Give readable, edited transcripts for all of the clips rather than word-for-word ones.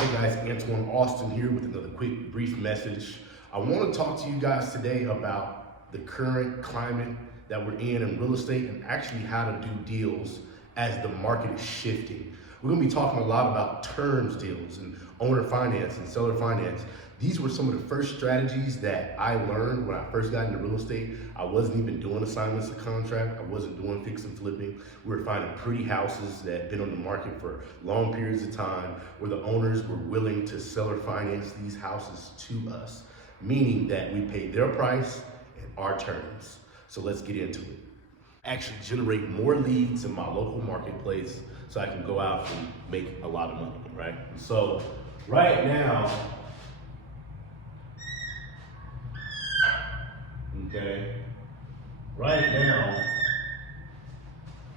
Hey guys, Antoine Austin here with another quick brief message. I want to talk to you guys today about the current climate that we're in real estate and actually how to do deals as the market is shifting. We're going to be talking a lot about terms deals and owner finance and seller finance. These were some of the first strategies that I learned when I first got into real estate. I wasn't even doing assignments of contract. I wasn't doing fix and flipping. We were finding pretty houses that had been on the market for long periods of time where the owners were willing to seller finance these houses to us, meaning that we paid their price and our terms. So let's get into it. Actually generate more leads in my local marketplace so I can go out and make a lot of money, right? So right now,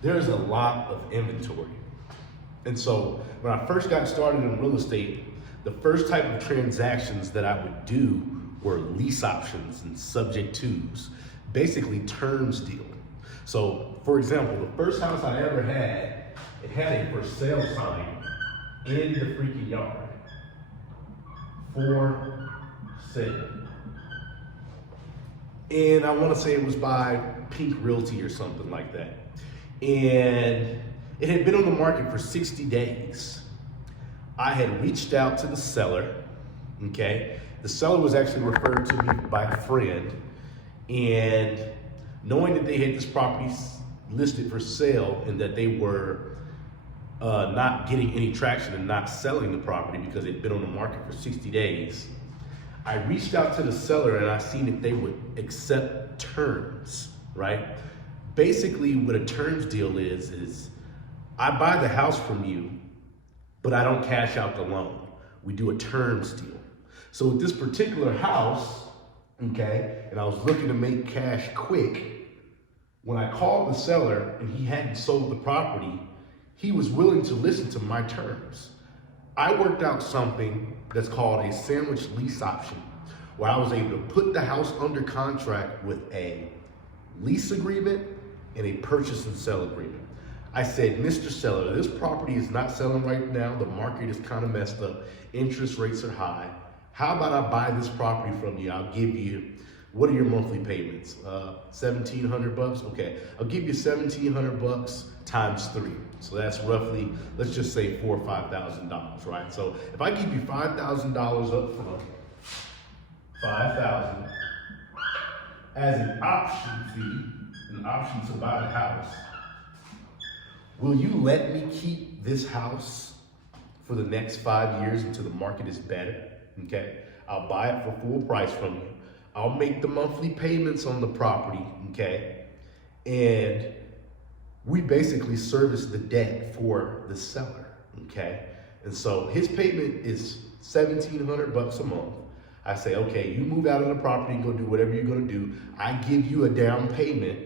there's a lot of inventory. And so when I first got started in real estate, the first type of transactions that I would do were lease options and subject tos, basically terms deal. So for example, the first house I ever had, it had a for sale sign in the freaking yard. For sale. And I want to say it was by Pink Realty or something like that. And it had been on the market for 60 days. I had reached out to the seller, okay? The seller was actually referred to me by a friend, and knowing that they had this property listed for sale and that they were not getting any traction and not selling the property because it'd been on the market for 60 days, I reached out to the seller and I seen if they would accept terms, right? Basically what a terms deal is I buy the house from you, but I don't cash out the loan. We do a terms deal. So with this particular house, okay, and I was looking to make cash quick, when I called the seller and he hadn't sold the property, he was willing to listen to my terms. I worked out something that's called a sandwich lease option, where I was able to put the house under contract with a lease agreement and a purchase and sell agreement. I said, Mr. Seller, this property is not selling right now. The market is kind of messed up. Interest rates are high. How about I buy this property from you? I'll give you, what are your monthly payments? $1,700? Okay, I'll give you $1,700 times 3. So that's roughly, let's just say $4,000 or $5,000, right? So if I give you $5,000 up front, $5,000 as an option fee, an option to buy the house, will you let me keep this house for the next 5 years until the market is better? Okay, I'll buy it for full price from you. I'll make the monthly payments on the property, okay? And we basically service the debt for the seller, okay? And so his payment is $1,700 a month. I say, okay, you move out of the property and go do whatever you're gonna do. I give you a down payment,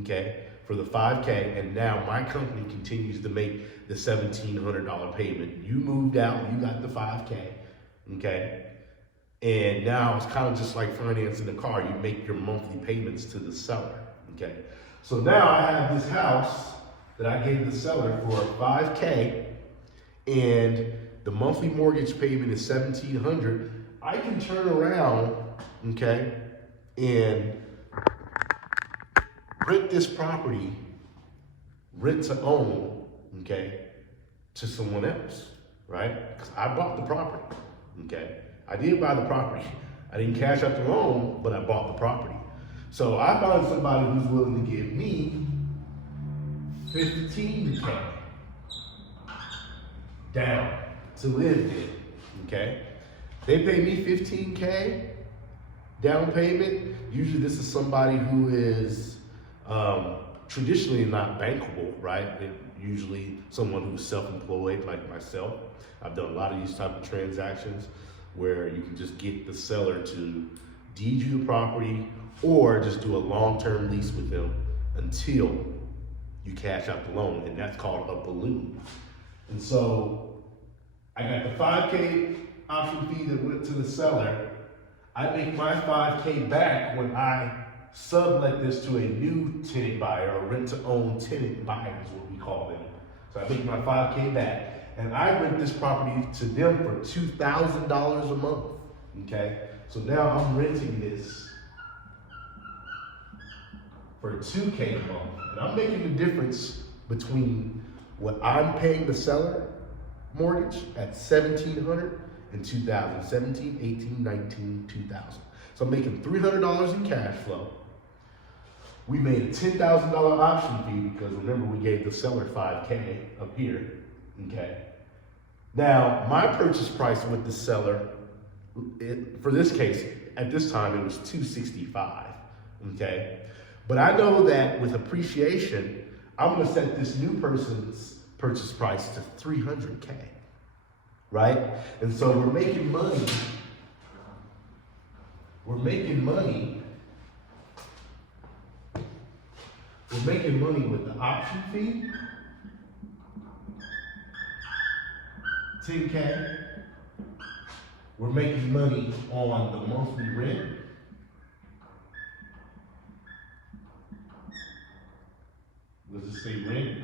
okay, for the $5K, and now my company continues to make the $1,700 payment. You moved out, you got the $5K, okay? And now it's kind of just like financing a car. You make your monthly payments to the seller, okay? So now I have this house that I gave the seller for $5K, and the monthly mortgage payment is $1,700. I can turn around, okay, and rent this property, rent to own, okay, to someone else, right? Because I bought the property, okay? I did buy the property. I didn't cash out the loan, but I bought the property. So I found somebody who's willing to give me $15K down to live in, okay? They pay me $15K down payment. Usually this is somebody who is traditionally not bankable, right? They're usually someone who's self-employed like myself. I've done a lot of these type of transactions where you can just get the seller to deed you the property or just do a long-term lease with them until you cash out the loan, and that's called a balloon. And so I got the $5K option fee that went to the seller. I make my $5K back when I sublet this to a new tenant buyer, or rent-to-own tenant buyer is what we call them. So I make my $5K back. and I rent this property to them for $2,000 a month, okay? So now I'm renting this for $2K a month, and I'm making the difference between what I'm paying the seller mortgage at $1,700 and $2,000, 17, 18, 19, 2,000. So I'm making $300 in cash flow. We made a $10,000 option fee because remember we gave the seller $5K up here, okay? Now, my purchase price with the seller, for this case, at this time it was $265, okay? But I know that with appreciation, I'm gonna set this new person's purchase price to $300K, right? And so we're making money with the option fee, 10K. We're making money on the monthly rent. Let's just say rent,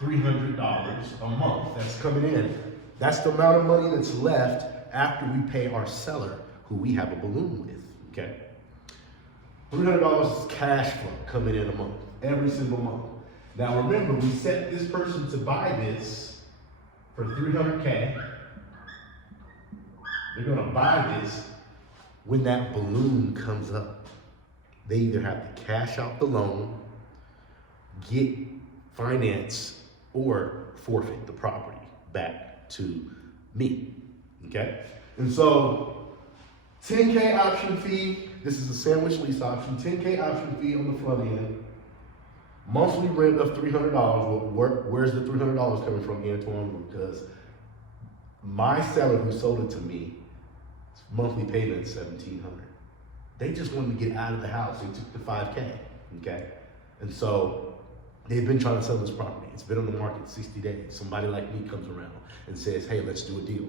$300 a month that's coming in. That's the amount of money that's left after we pay our seller, who we have a balloon with, okay? $300 is cash flow coming in a month, every single month. Now remember, we set this person to buy this for $300K. They're gonna buy this when that balloon comes up. They either have to cash out the loan, get finance, or forfeit the property back to me, okay? And so 10K option fee, this is a sandwich lease option, 10K option fee on the front end, monthly rent of $300. Well, where's the $300 coming from, Antoine? Because my seller who sold it to me, monthly payment is $1,700. They just wanted to get out of the house. They took the $5K, okay? And so they've been trying to sell this property. It's been on the market 60 days. Somebody like me comes around and says, hey, let's do a deal,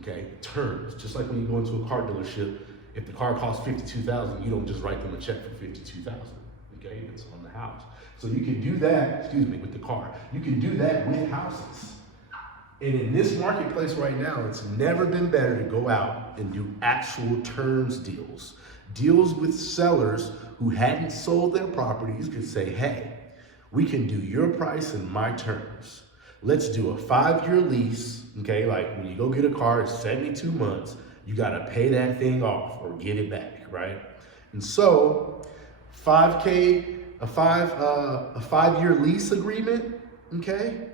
okay? Terms, just like when you go into a car dealership, if the car costs $52,000, you don't just write them a check for $52,000, okay? It's on the house. So you can do that, with the car. You can do that with houses. And in this marketplace right now, it's never been better to go out and do actual terms deals. Deals with sellers who hadn't sold their properties could say, hey, we can do your price and my terms. Let's do a 5-year lease, okay? Like when you go get a car, it's 72 months. You gotta pay that thing off or get it back, right? And so, a 5-year lease agreement, okay?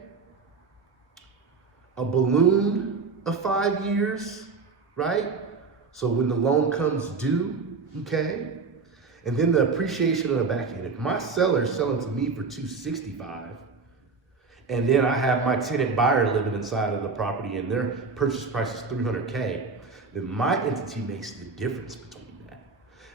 A balloon of 5 years, right? So when the loan comes due, okay? And then the appreciation on the back end. If my seller is selling to me for $265, and then I have my tenant buyer living inside of the property and their purchase price is $300K, then my entity makes the difference between that.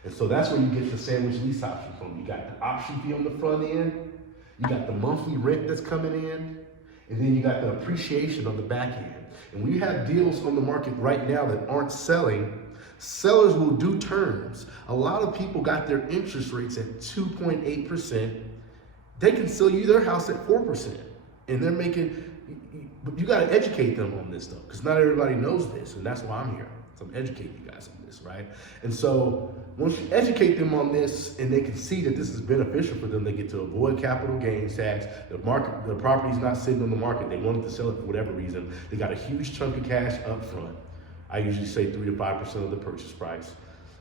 And so that's where you get the sandwich lease option from. You got the option fee on the front end, you got the monthly rent that's coming in, and then you got the appreciation on the back end. And when you have deals on the market right now that aren't selling, sellers will do terms. A lot of people got their interest rates at 2.8%. They can sell you their house at 4%. And they're making, but you gotta educate them on this though, because not everybody knows this, and that's why I'm here. So I'm educating you guys on this, right? And so once you educate them on this and they can see that this is beneficial for them, they get to avoid capital gains tax. The property's not sitting on the market. They wanted to sell it for whatever reason. They got a huge chunk of cash up front. I usually say 3 to 5% of the purchase price,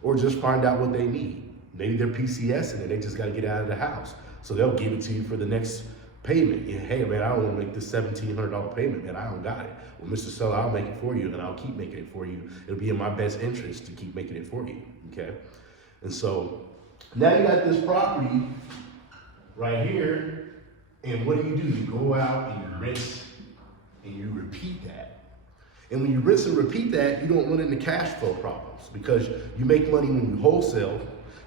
or just find out what they need. Maybe they're PCS and they just got to get out of the house. So they'll give it to you for the next payment. Yeah, hey man, I don't want to make this $1,700 payment, man. I don't got it. Well, Mr. Seller, I'll make it for you, and I'll keep making it for you. It'll be in my best interest to keep making it for you, okay? And so now you got this property right here, and what do? You go out and you rinse and you repeat that. And when you rinse and repeat that, you don't run into cash flow problems because you make money when you wholesale,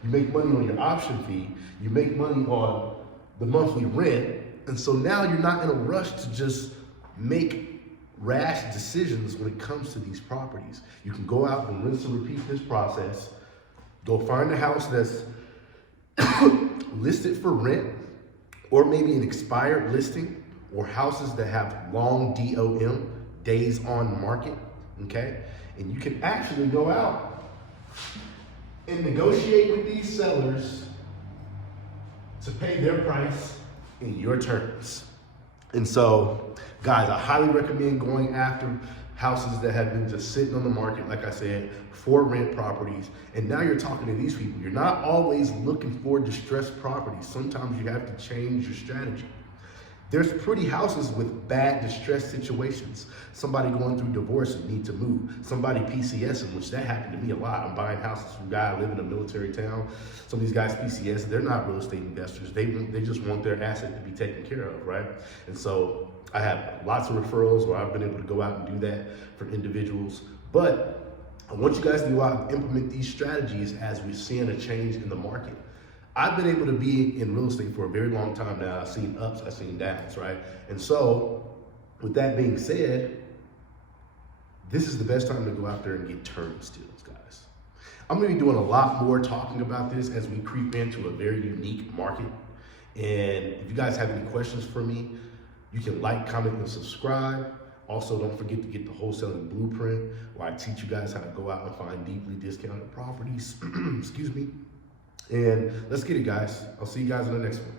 you make money on your option fee, you make money on the monthly rent. And so now you're not in a rush to just make rash decisions when it comes to these properties. You can go out and rinse and repeat this process, go find a house that's listed for rent, or maybe an expired listing, or houses that have long DOM, days on market, okay? And you can actually go out and negotiate with these sellers to pay their price in your terms. And so, guys, I highly recommend going after houses that have been just sitting on the market, like I said, for rent properties. And now you're talking to these people. You're not always looking for distressed properties. Sometimes you have to change your strategy. There's pretty houses with bad distressed situations. Somebody going through divorce and need to move. Somebody PCSing, which that happened to me a lot. I'm buying houses from guys living in a military town. Some of these guys PCS, they're not real estate investors. They just want their asset to be taken care of, right? And so I have lots of referrals where I've been able to go out and do that for individuals. But I want you guys to go out and implement these strategies as we're seeing a change in the market. I've been able to be in real estate for a very long time now. I've seen ups, I've seen downs, right? And so, with that being said, this is the best time to go out there and get terms deals, guys. I'm gonna be doing a lot more talking about this as we creep into a very unique market. And if you guys have any questions for me, you can like, comment, and subscribe. Also, don't forget to get the Wholesaling Blueprint, where I teach you guys how to go out and find deeply discounted properties. Excuse me. And let's get it, guys. I'll see you guys in the next one.